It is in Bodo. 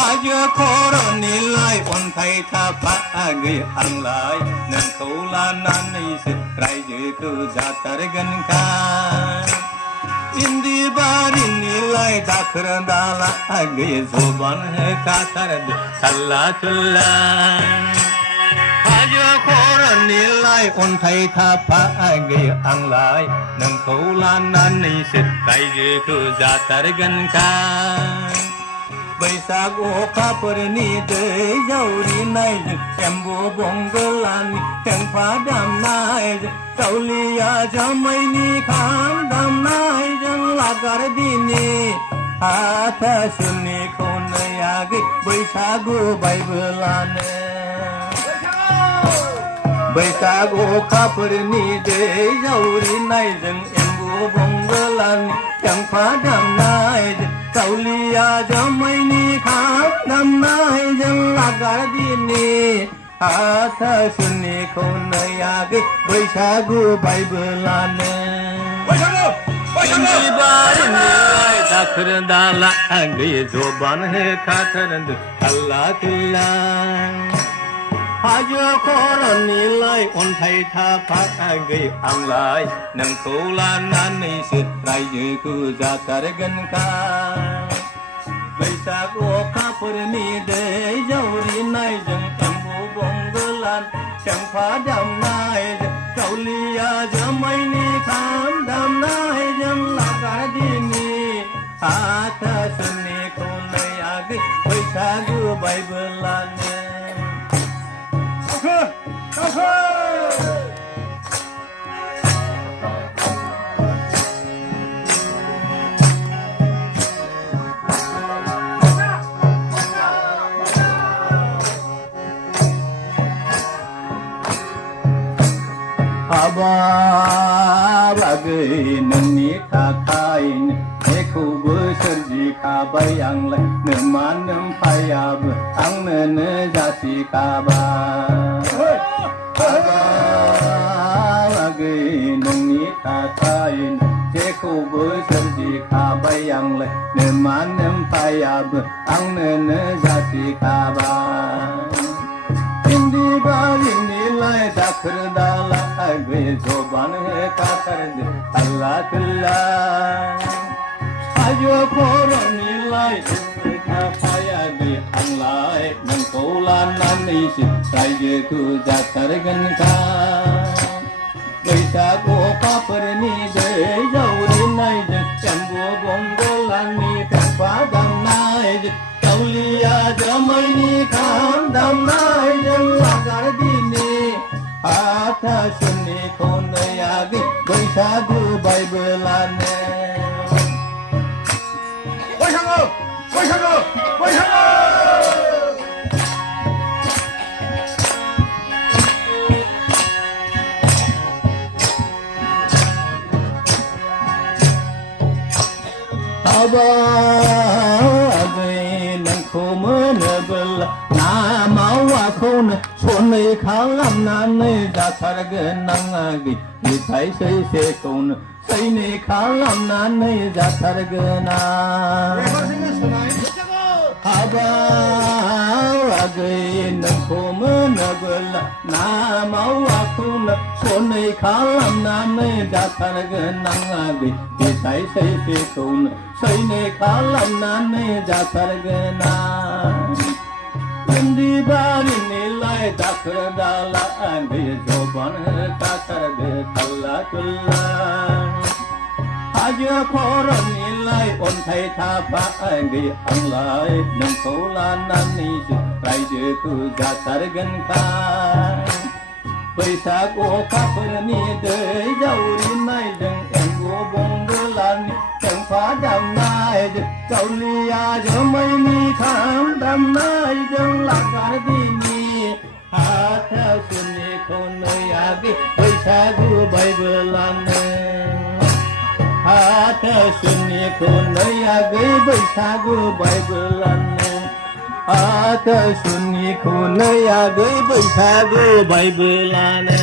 Haja koran nilai on thai tha pa agi anglai nan kola nan ni sit rai je ku jatar gan ka indi bari nilai dakran dala agi zoban hai ka tar thalla thulla Haja koran nilai on thai tha pa agi anglai nan kola nan ni sit rai je ku jatar gan ka Baisago kaperni de jauri nai embo bongalani teng padam nai tauliya jamai ni kham dam nai jang lagar dini hatha sunni khonaya ge baisago baibelane Baisago kaperni de jauri nai jang embo bongalani teng padam nai Tauliya jamai ni kham dam nai jang lagar dini hatha sunni khonaya ge baisago baibelane Indi bari nilai dakar dala ge zoban he khatar Allah tullah Haja koran nilai on thai tha pa agi anglai nang kola nan ni sit rai je ku jatar gan ka Baisago kaperni de jauri nai jang embu bongalan chang padam nai tauliya jamai ni kham dam nai jang lagar dini hatha sunni khonaya ge baisago baibelane Aba bagai nani kakain Eko beserji kabayang lai Neman payab ang nene jasi kabar Aba bagai nani kakain Eko beserji kabayang lai Neman payab ang nene jasi kabar Indi bari nilai dakar dala agi zoban he katar Allah tullah Ajo koran nilai ka paya ge anglai nan kola nan ni sit sai je tu jatar gan ka Baisago kaperni de jauri nai je embo bongolan ni padam nai Tauliya jamai ni kham dam nai jang lagar dini hatha sunni khonaya ge baisago baibelane Baisago baisago baisago Aba Namawa khôn xuân này khá lắm nan này đã thar gen nang agi đi thấy xây khôn xây này khá lắm nan này đã thar gen na Aba agi nang khom na bela Namawa khôn xuân này khá lắm nan này đã thar gen nang agi đi thấy xây khôn xây này khá lắm nan này đã thar gen na Indi bari nilai dakar dala agi zoban katar de thalla tullah Haja koran nilai on thai tha pa agi anglai nan kola nan ni sit rai je tu jatar gan ka Baisago kaperni de jauri nai jang embo bongalan chang padam nai tauliya jamai ni kham dam nai jang lagar dini hatha sunni khonaya ge baisago baibelane hatha sunni khonaya ge baisago baibelane hatha sunni khonaya ge baisago baibelane